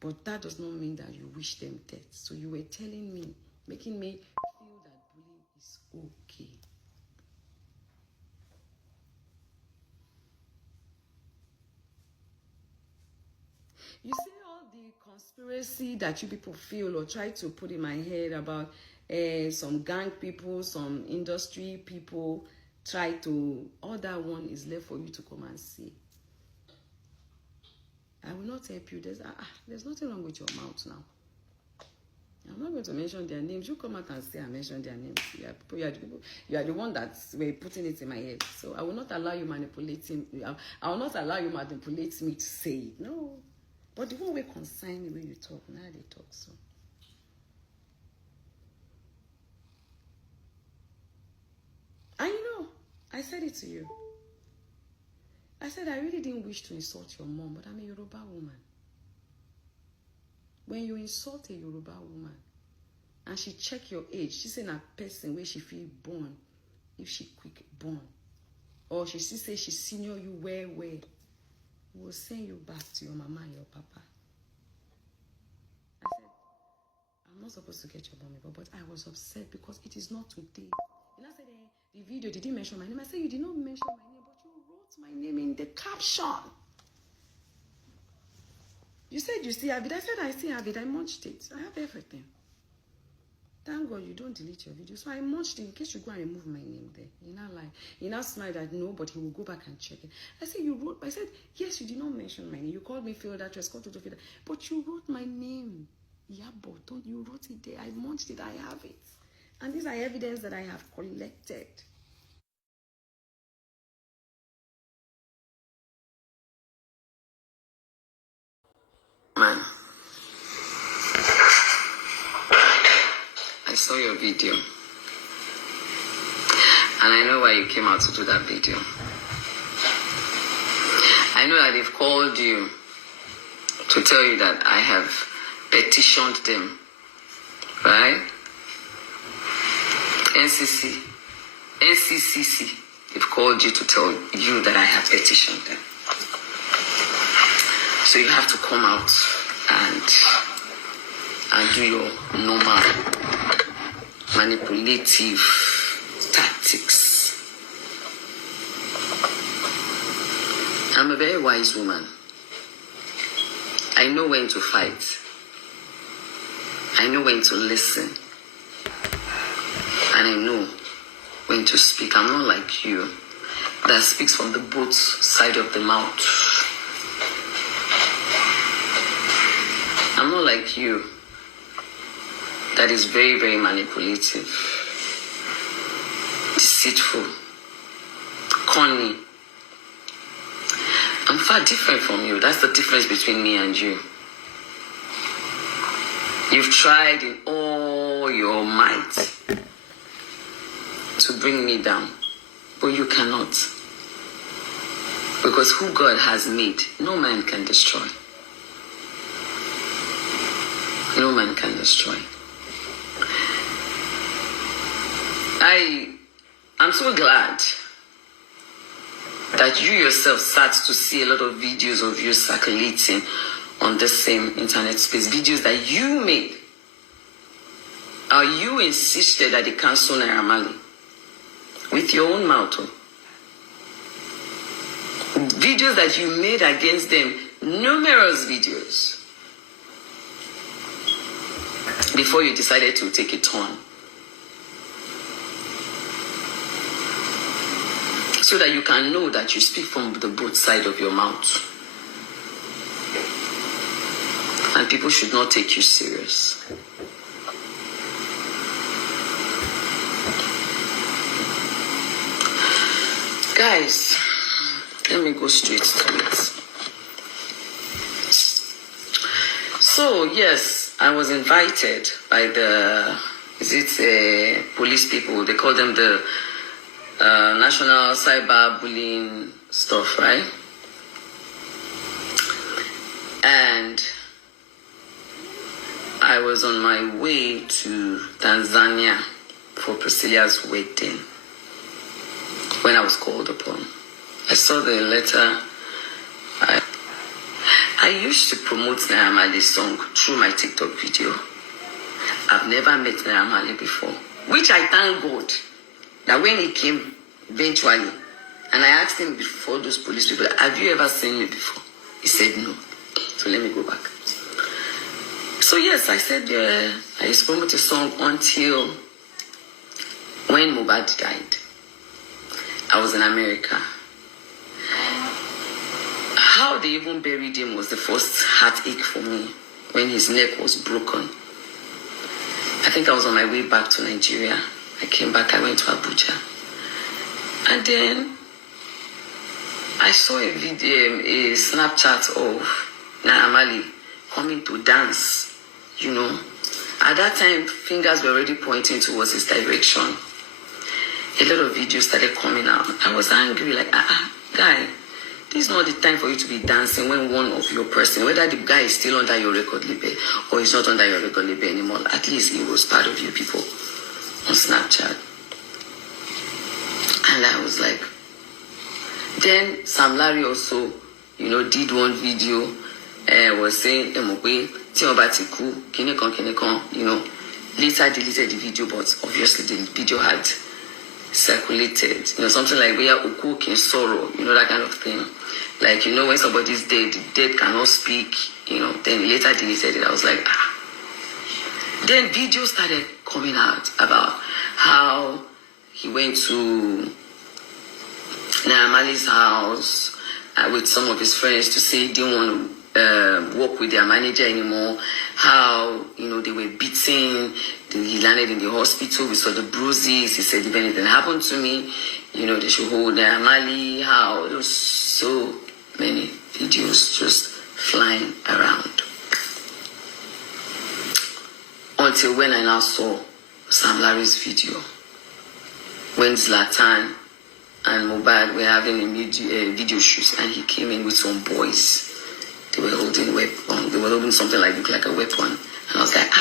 But that does not mean that you wish them death. So you were telling me, making me feel that bullying is okay. You see all the conspiracy that you people feel or try to put in my head about some gang people, some industry people try to, all that one is left for you to come and see. I will not help you. There's nothing wrong with your mouth now. I'm not going to mention their names. You come out and say I mention their names. You are the one that were putting it in my head. So I will not allow you manipulating. I will not allow you manipulate me to say it. No. But the one way concern me when you talk, now they talk so. And you know, I said it to you. I said I really didn't wish to insult your mom, but I'm a Yoruba woman. When you insult a Yoruba woman, and she check your age, she's in a person where she feel born, if she quick born, or she say she senior you where, will send you back to your mama and your papa. I said, I'm not supposed to get your mommy, but I was upset because it is not today. And I said, the video, did you mention my name? I said, you did not mention my name, but you wrote my name in the caption. You said you still have it. I said I still have it. I munched it. I have everything. Thank God you don't delete your video. So I munched it in case you go and remove my name there. You now lie. You now smile that no, but he will go back and check it. I said you wrote. I said yes. You did not mention my name. You called me Phil that was called to Phil, but you wrote my name. Iyabo, don't you wrote it there? I munched it. I have it, and these are evidence that I have collected. Man, I saw your video, and I know why you came out to do that video. I know that they've called you to tell you that I have petitioned them, right? NCCC, they've called you to tell you that I have petitioned them. So you have to come out and do your normal manipulative tactics. I'm a very wise woman. I know when to fight. I know when to listen. And I know when to speak. I'm not like you that speaks from the both side of the mouth. I'm not like you that is very, very manipulative, deceitful, corny. I'm far different from you. That's the difference between me and you. You've tried in all your might to bring me down, but you cannot. Because who God has made, no man can destroy. No man can destroy. I'm so glad that you yourself start to see a lot of videos of you circulating on the same internet space. Videos that you made. Or you insisted that they cancel Naira Marley. With your own mouth. Videos that you made against them. Numerous videos. Before you decided to take a turn. So that you can know that you speak from the both side of your mouth. And people should not take you serious. Guys, let me go straight to it. So, yes, I was invited by the, police people? They call them the National Cyber Bullying stuff, right? And I was on my way to Tanzania for Priscilla's wedding when I was called upon. I saw the letter. I used to promote Naira Marley's song through my TikTok video. I've never met Naira Marley before, which I thank God that when he came eventually, and I asked him before those police people, have you ever seen me before? He said no. So let me go back. So yes, I said I used to promote a song until when Mohbad died. I was in America. How they even buried him was the first heartache for me when his neck was broken. I think I was on my way back to Nigeria. I came back, I went to Abuja. And then I saw a video, a Snapchat of Naira Marley coming to dance, you know. At that time, fingers were already pointing towards his direction. A lot of videos started coming out. I was angry, like, guy, this is not the time for you to be dancing when one of your person, whether the guy is still under your record label or he's not under your record label anymore, at least he was part of you people on Snapchat. And I was like, then Sam Larry also, you know, did one video, was saying, you know, later deleted the video, but obviously the video had circulated, you know, something like where Uku can sorrow, you know, that kind of thing. Like, you know, when somebody's dead, the dead cannot speak, you know, then later deleted it. I was like, Then videos started coming out about how he went to Naira Marley's house with some of his friends to say he didn't want to work with their manager anymore, how, you know, they were beaten, he landed in the hospital, we saw the bruises, he said if anything happened to me, you know, they should hold Naira Marley, how there was so many videos just flying around. Until when I now saw Sam Larry's video, when Zlatan and Mohbad were having a video shoot, and he came in with some boys. They were holding a weapon. They were holding something like looked like a weapon. And I was like,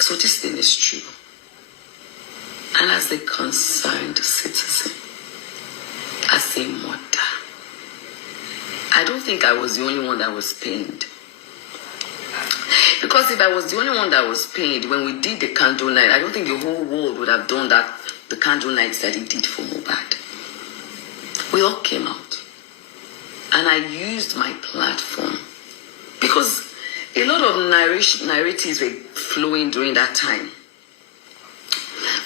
so this thing is true. And as a concerned citizen, as a mother, I don't think I was the only one that was pained. Because if I was the only one that was pained when we did the candle night, I don't think the whole world would have done that, the candle nights that he did for Mohbad. We all came out. And I used my platform. Because a lot of narratives were flowing during that time.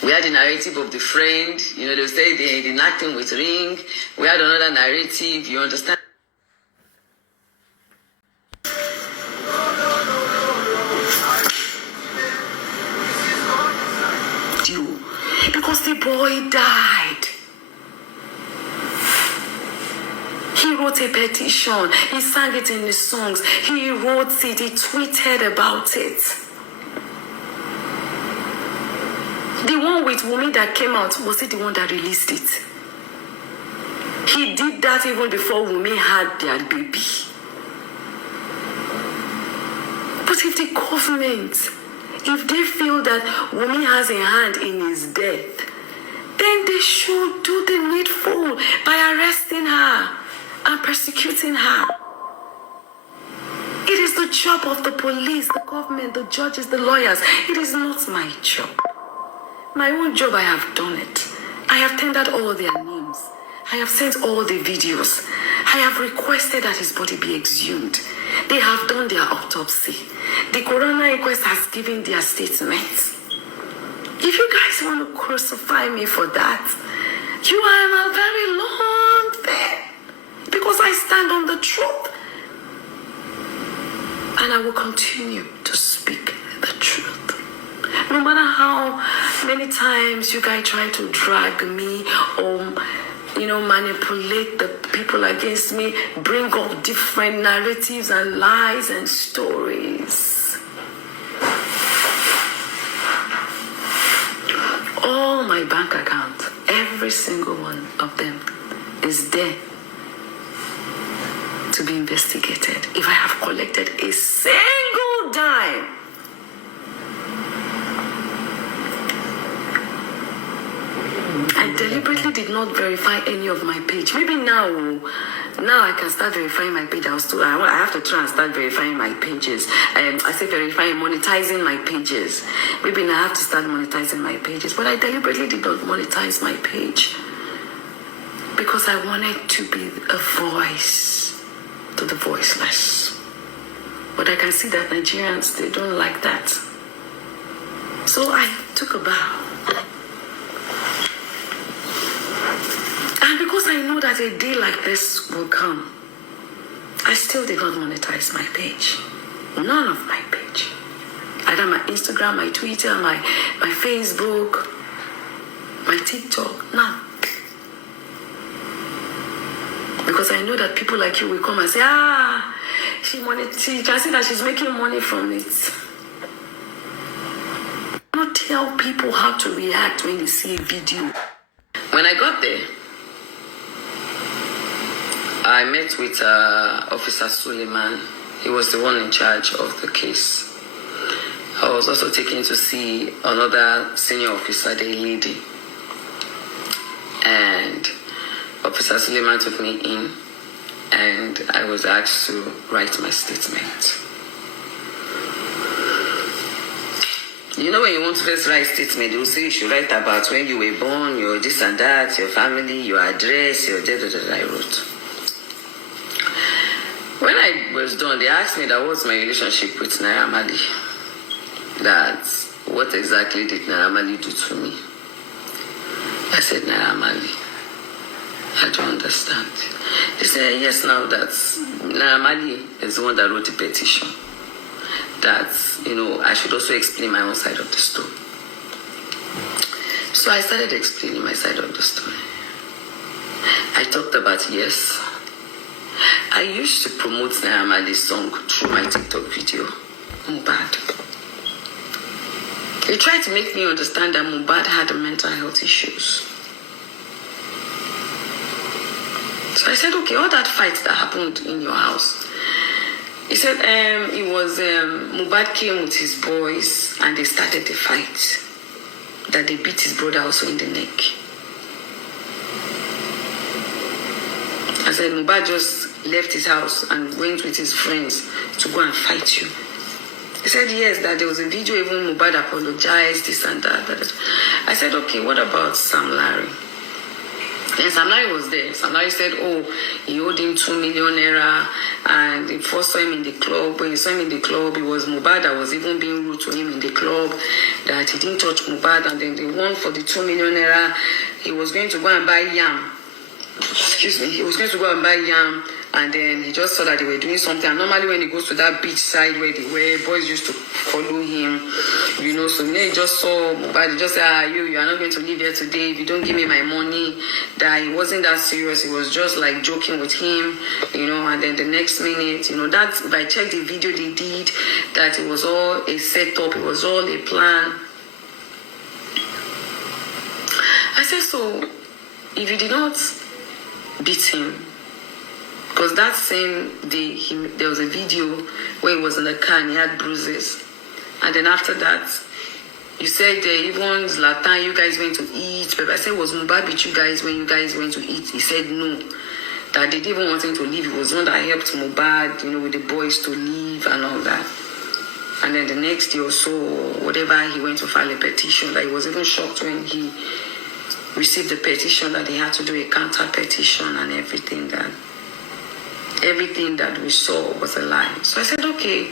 We had the narrative of the friend, you know, they say they knocked him with ring. We had another narrative, you understand? Because the boy died. He wrote a petition. He sang it in his songs. He wrote it. He tweeted about it. The one with Wumi that came out, was it the one that released it? He did that even before Wumi had their baby. But if the government, if they feel that Wumi has a hand in his death, then they should do the needful by arresting her and persecuting her. It is the job of the police, the government, the judges, the lawyers. It is not my job. My own job, I have done it. I have tendered all their names. I have sent all the videos. I have requested that his body be exhumed. They have done their autopsy. The coroner inquest has given their statements. If you guys want to crucify me for that, you are in a very long thing. Because I stand on the truth. And I will continue to speak the truth. No matter how many times you guys try to drag me or, you know, manipulate the people against me, bring up different narratives and lies and stories. All my bank accounts, every single one of them is there to be investigated. If I have collected a single dime, I deliberately did not verify any of my page. Maybe now I can start verifying my page. I have to try and start verifying my pages. I say verifying, monetizing my pages. Maybe now I have to start monetizing my pages. But I deliberately did not monetize my page because I wanted to be a voice to the voiceless. But I can see that Nigerians, they don't like that. So I took a bow. And because I know that a day like this will come, I still did not monetize my page. None of my page. Either my Instagram, my Twitter, my Facebook, my TikTok, none. Because I know that people like you will come and say, she can see that she's making money from it. I don't tell people how to react when they see a video. When I got there, I met with Officer Suleiman. He was the one in charge of the case. I was also taken to see another senior officer, the lady. And Officer Suleiman took me in, and I was asked to write my statement. You know, when you want to first write statement, they will say you should write about when you were born, your this and that, your family, your address, your da-da-da-da. I wrote. When I was done, they asked me that what's my relationship with Naira Marley. That what exactly did Naira Marley do to me? I said, Naira Marley, I don't understand. They said, yes, now that Naira Marley is the one that wrote the petition. That, I should also explain my own side of the story. So I started explaining my side of the story. I talked about, yes, I used to promote Naira Marley's song through my TikTok video, Mohbad. They tried to make me understand that Mohbad had mental health issues. So I said, okay, all that fight that happened in your house. He said it was Mohbad came with his boys and they started the fight. That they beat his brother also in the neck. I said Mohbad just left his house and went with his friends to go and fight you. He said yes, that there was a video even Mohbad apologized, this and that. I said, okay, what about Sam Larry? And Sam Larry was there. Sam Larry said, he owed him 2 million naira, and he first saw him in the club. When he saw him in the club, it was Mohbad that was even being rude to him in the club, that he didn't touch Mohbad, and then they won for the 2 million naira. He was going to go and buy yam. He was going to go and buy yam, and then he just saw that they were doing something. And normally when he goes to that beach side where boys used to follow him, so he just saw Mohbad. He just said, you are not going to live here today if you don't give me my money. That he wasn't that serious. He was just like joking with him, and then the next minute, that if I checked the video they did, that it was all a setup, it was all a plan. I said, so if you did not beat him, because that same day there was a video where he was in the car and he had bruises, and then after that you said even Zlatan, you guys went to eat, but I said, was Mohbad beat you guys when you guys went to eat? He said no, that they didn't even want him to leave. He was one that helped Mohbad, with the boys to leave and all that. And then the next day or so, whatever, he went to file a petition. That he was even shocked when he received the petition that they had to do a counter petition, and everything that we saw was a lie. So I said, okay,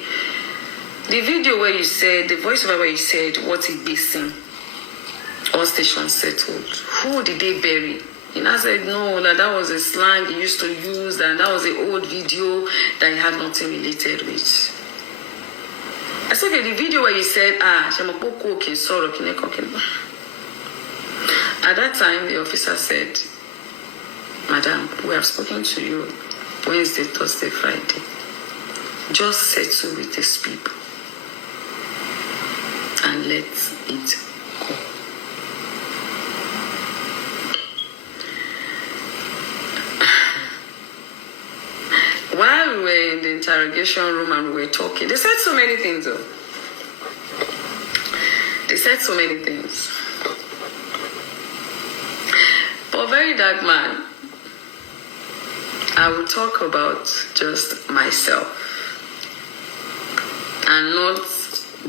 the video where you said, the voiceover where you said, what is esin? All stations settled. Who did they bury? And I said, no, that was a slang he used to use, and that was an old video that he had nothing related with. I said, okay, the video where you said, at that time, the officer said, Madam, we have spoken to you Wednesday, Thursday, Friday. Just settle with these people and let it go. While we were in the interrogation room and we were talking, they said so many things though. They said so many things. For very dark man, I will talk about just myself and not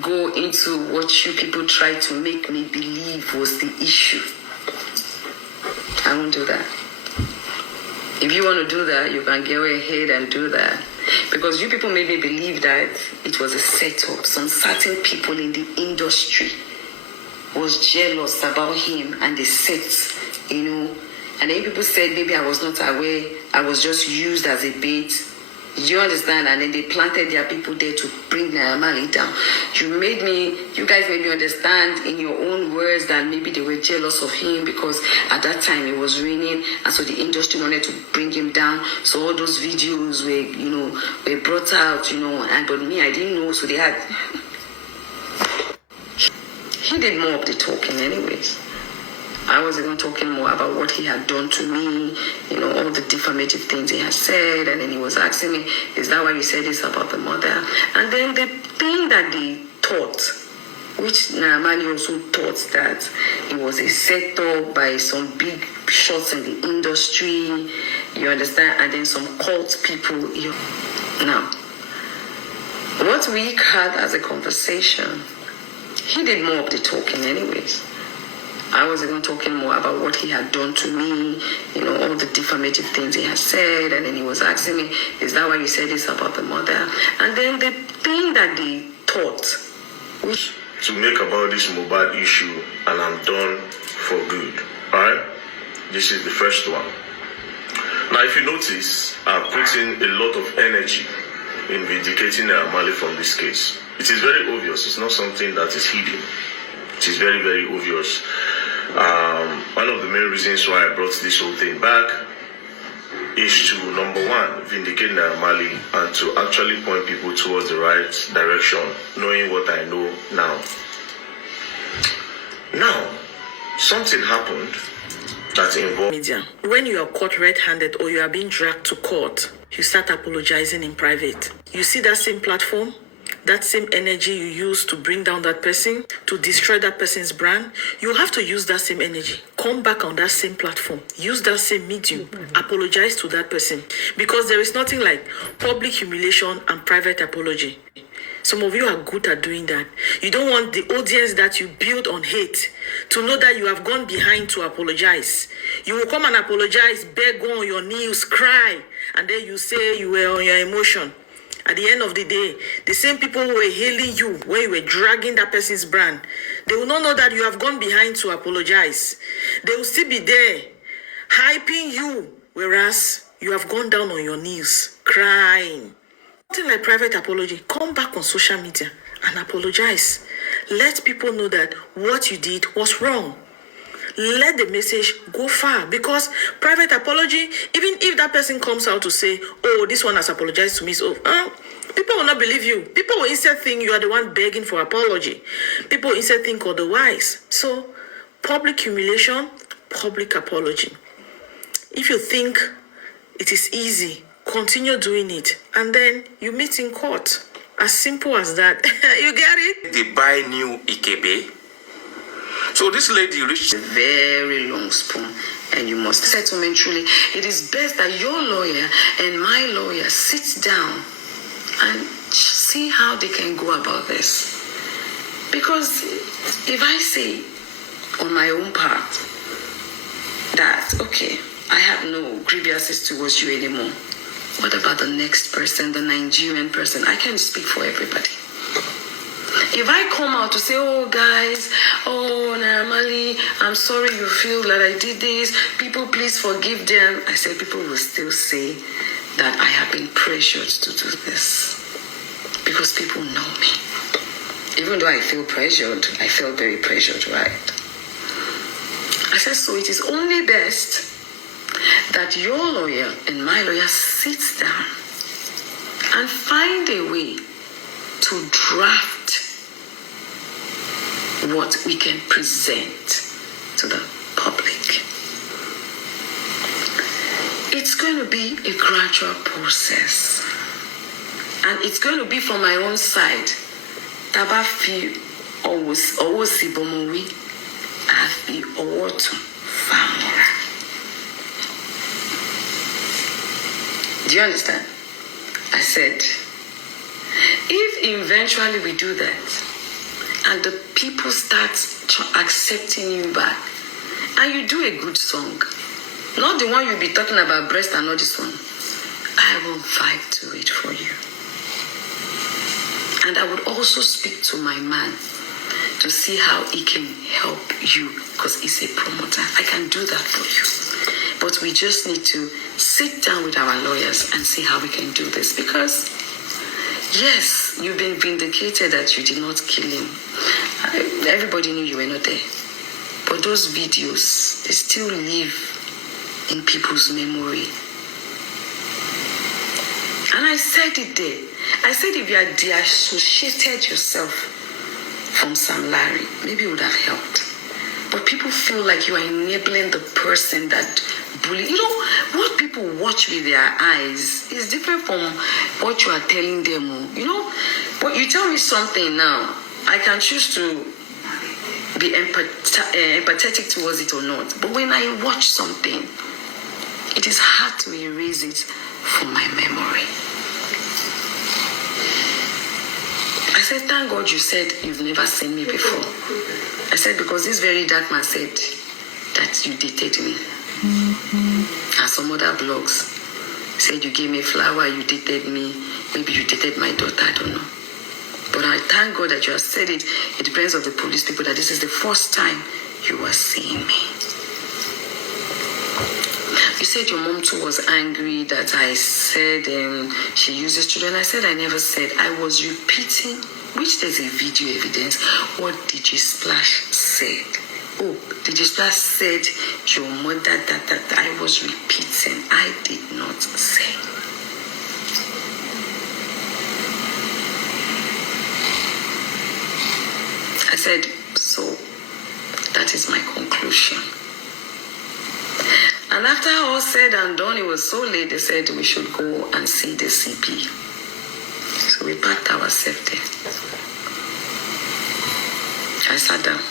go into what you people try to make me believe was the issue. I won't do that. If you want to do that, you can go ahead and do that. Because you people made me believe that it was a setup. Some certain people in the industry was jealous about him and they set, and then people said maybe I was not aware, I was just used as a bait. Do you understand? And then they planted their people there to bring Naira down. You guys made me understand in your own words that maybe they were jealous of him because at that time it was raining and so the industry wanted to bring him down. So all those videos were brought out, but me, I didn't know, so they had... He did more of the talking anyways. I was even talking more about what he had done to me, all the defamative things he had said, and then he was asking me, is that why you said this about the mother? And then the thing that they thought, which Naira also thought that it was a setup by some big shots in the industry, you understand, and then some cult people. Now, what we had as a conversation, he did more of the talking anyways. I was even talking more about what he had done to me, all the defamative things he had said, and then he was asking me, is that why you said this about the mother? And then the thing that they thought, which... To make about this Mohbad issue, and I'm done for good, alright? This is the first one. Now, if you notice, I'm putting a lot of energy in vindicating Naira from this case. It is very obvious, it's not something that is hidden. It is very, very obvious. One of the main reasons why I brought this whole thing back is to, number one, vindicate Naira and to actually point people towards the right direction, knowing what I know now. Now, something happened that involved media. When you are caught red-handed or you are being dragged to court, you start apologizing in private. You see that same platform? That same energy you use to bring down that person, to destroy that person's brand, you have to use that same energy. Come back on that same platform. Use that same medium. Apologize to that person. Because there is nothing like public humiliation and private apology. Some of you are good at doing that. You don't want the audience that you build on hate to know that you have gone behind to apologize. You will come and apologize, beg, go on your knees, cry, and then you say you were on your emotion. At the end of the day, the same people who were hailing you when you were dragging that person's brand, they will not know that you have gone behind to apologize. They will still be there, hyping you, whereas you have gone down on your knees, crying. Something like private apology. Come back on social media and apologize. Let people know that what you did was wrong. Let the message go far, because private apology, even if that person comes out to say, oh, this one has apologized to me, so people will not believe you. People will instead think you are the one begging for apology. People will instead think otherwise. So, public humiliation, public apology. If you think it is easy, continue doing it, and then you meet in court. As simple as that. You get it? They buy new ikebe. So this lady reached a very long spoon, and you must settlement truly. It is best that your lawyer and my lawyer sit down and see how they can go about this. Because if I say on my own part that, okay, I have no grievances towards you anymore, what about the next person, the Nigerian person? I can't speak for everybody. If I come out to say, oh guys, oh Naira, I'm sorry you feel that I did this, people please forgive them, I said people will still say that I have been pressured to do this. Because people know me. Even though I feel pressured, I felt very pressured, right? I said, so it is only best that your lawyer and my lawyer sits down and find a way to draft what we can present to the public. It's going to be a gradual process, and it's going to be from my own side. Taba fi owo si bomowi, afi owo tun famora. Do you understand? I said, if eventually we do that, and the people start accepting you back, and you do a good song, not the one you'll be talking about breast and not this one, I will vibe to it for you. And I would also speak to my man to see how he can help you, because he's a promoter. I can do that for you. But we just need to sit down with our lawyers and see how we can do this, because yes, you've been vindicated that you did not kill him. Everybody knew you were not there. But those videos, they still live in people's memory. And I said it there. I said if you had deassociated yourself from Sam Larry, maybe it would have helped. But people feel like you are enabling the person that bully. You know, what people watch with their eyes is different from what you are telling them. You know, but you tell me something now, I can choose to be empathetic towards it or not. But when I watch something, it is hard to erase it from my memory. I said, thank God you said you've never seen me before. I said, because this very dark man said that you dated me. And some other blogs said you gave me flower, you dated me, maybe you dated my daughter, I don't know. But I thank God that you have said it. It depends on the police people that this is the first time you are seeing me. You said your mom too was angry that I said she uses children. I said I never said. I was repeating, which there's a video evidence, what DJ Splash said. Oh, DJ Splash said your mother that I was repeating. I did not say. I said, so that is my conclusion. And after all said and done, it was so late, they said we should go and see the CP. So we packed ourselves there. I sat down.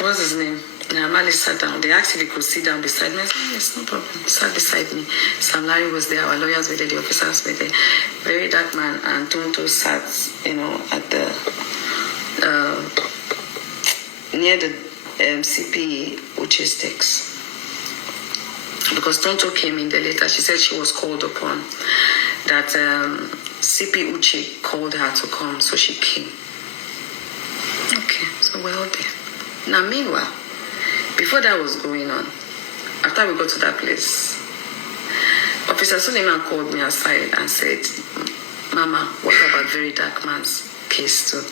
What's his name? Amali sat down. They asked if he could sit down beside me. I said, yes, no problem. He sat beside me. Sam Larry was there. Our lawyers were there. The officers were there. Very dark man. And Tonto sat, at the... near the CP Uche's desk. Because Tonto came in there later. She said she was called upon. That CP Uche called her to come, so she came. Okay, so we're all there. Now, meanwhile, before that was going on, after we got to that place, Officer Suleiman called me aside and said, Mama, what about very dark man's case too?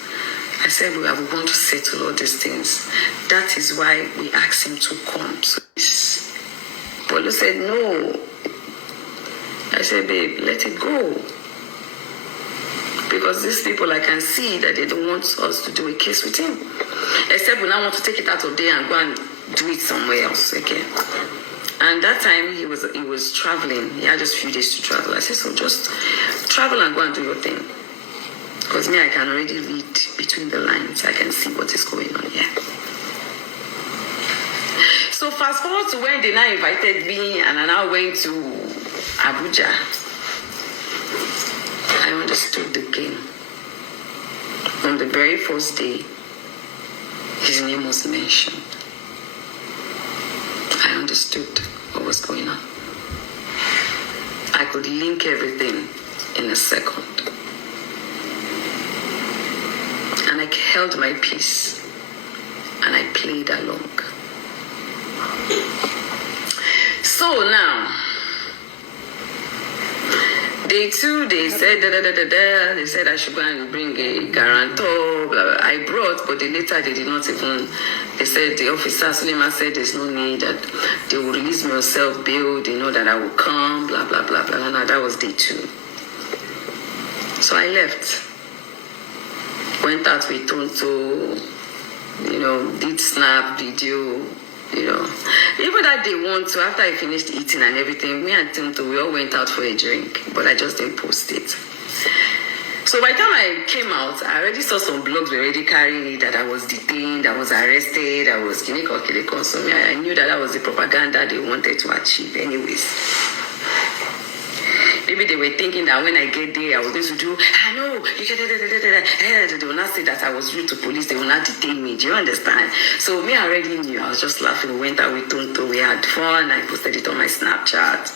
I said, we want to settle all these things. That is why we asked him to come. So Polo said, no. I said, babe, let it go. Because these people, I can see that they don't want us to do a case with him. Except we now want to take it out of there and go and do it somewhere else again. And that time, he was traveling. He had just a few days to travel. I said, so just travel and go and do your thing. Because me, I can already read between the lines. I can see what is going on here. So fast forward to when they now invited me and I now went to Abuja. I understood the game. On the very first day, his name was mentioned. I understood what was going on. I could link everything in a second. And I held my peace and I played along. So now, day 2, they said they said I should go and bring a guarantor. Blah, blah. I brought, but later they did not even. They said the officer Suleiman said there's no need, that they will release me on self-bail. They know that I will come. Blah blah blah blah. Now that was day 2. So I left. Went out with Tonto. Did snap video. Even that day 1 too, after I finished eating and everything, me and Tonto, we all went out for a drink, but I just didn't post it. So by the time I came out, I already saw some blogs were already carrying it that I was detained, I was arrested, I was kileko. So I knew that was the propaganda they wanted to achieve anyways. Maybe they were thinking that when I get there, I was going to do, no, you get it. They will not say that I was rude to police. They will not detain me. Do you understand? So me, I already knew. I was just laughing. We went out with Tonto. We had fun. I posted it on my Snapchat.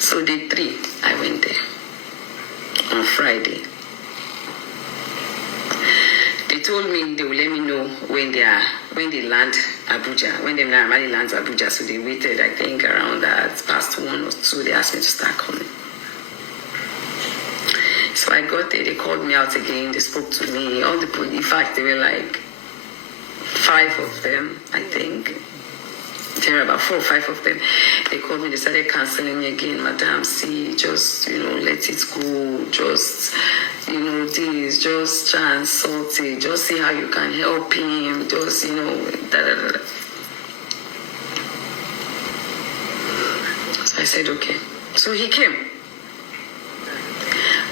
So day 3, I went there on Friday. They told me they will let me know when they land Abuja, when they normally land Abuja. So they waited, I think, around that past 1 or 2. They asked me to start coming. So I got there. They called me out again. They spoke to me. All the police. In fact, there were like 5 of them, I think. There were about 4 or 5 of them. They called me. They started canceling me again. Madam, see, just let it go. Just this, just try and sort it. Just see how you can help him. Just, So I said, okay. So he came.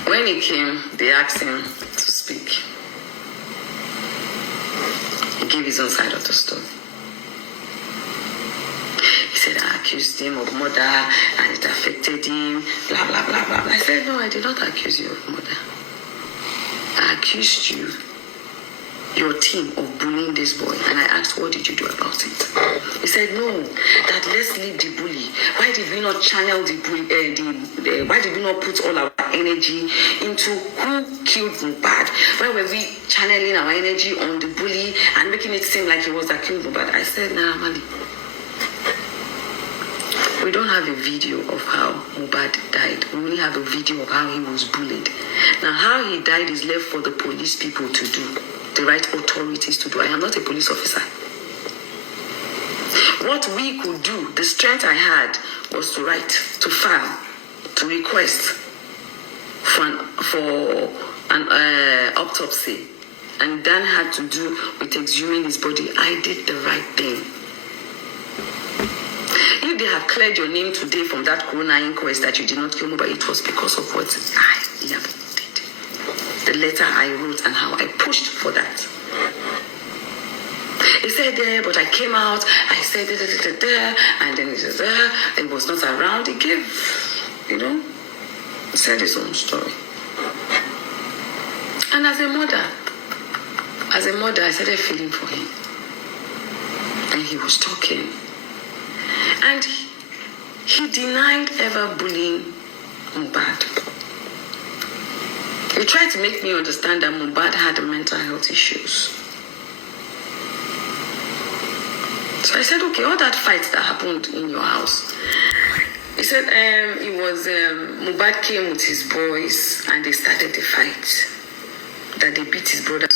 When he came, they asked him to speak. He gave his own side of the story. He said, I accused him of murder and it affected him, blah, blah, blah, blah, blah. I said, no, I did not accuse you of murder. I accused you, your team, of bullying this boy. And I asked, what did you do about it? He said, no, that let's leave the bully. Why did we not channel the bully? Why did we not put all our energy into who killed Mohbad? Why were we channeling our energy on the bully and making it seem like he was that killed Mohbad? I said, nah, Mali. We don't have a video of how Mohbad died. We only have a video of how he was bullied. Now, how he died is left for the police people to do, the right authorities to do. I am not a police officer. What we could do, the strength I had, was to write, to file, to request for an autopsy. And Dan had to do with exhuming his body. I did the right thing. If they have cleared your name today from that corona inquest that you did not kill Mohbad, it was because of what I, Iyabo, did. The letter I wrote and how I pushed for that. He said there, but I came out, I said and then he said it was not around. He gave, said his own story. And as a mother, I started feeling for him. And he was talking. And he denied ever bullying Mohbad. He tried to make me understand that Mohbad had mental health issues. So I said, okay, all that fight that happened in your house. He said it was Mohbad came with his boys and they started the fight. That they beat his brother.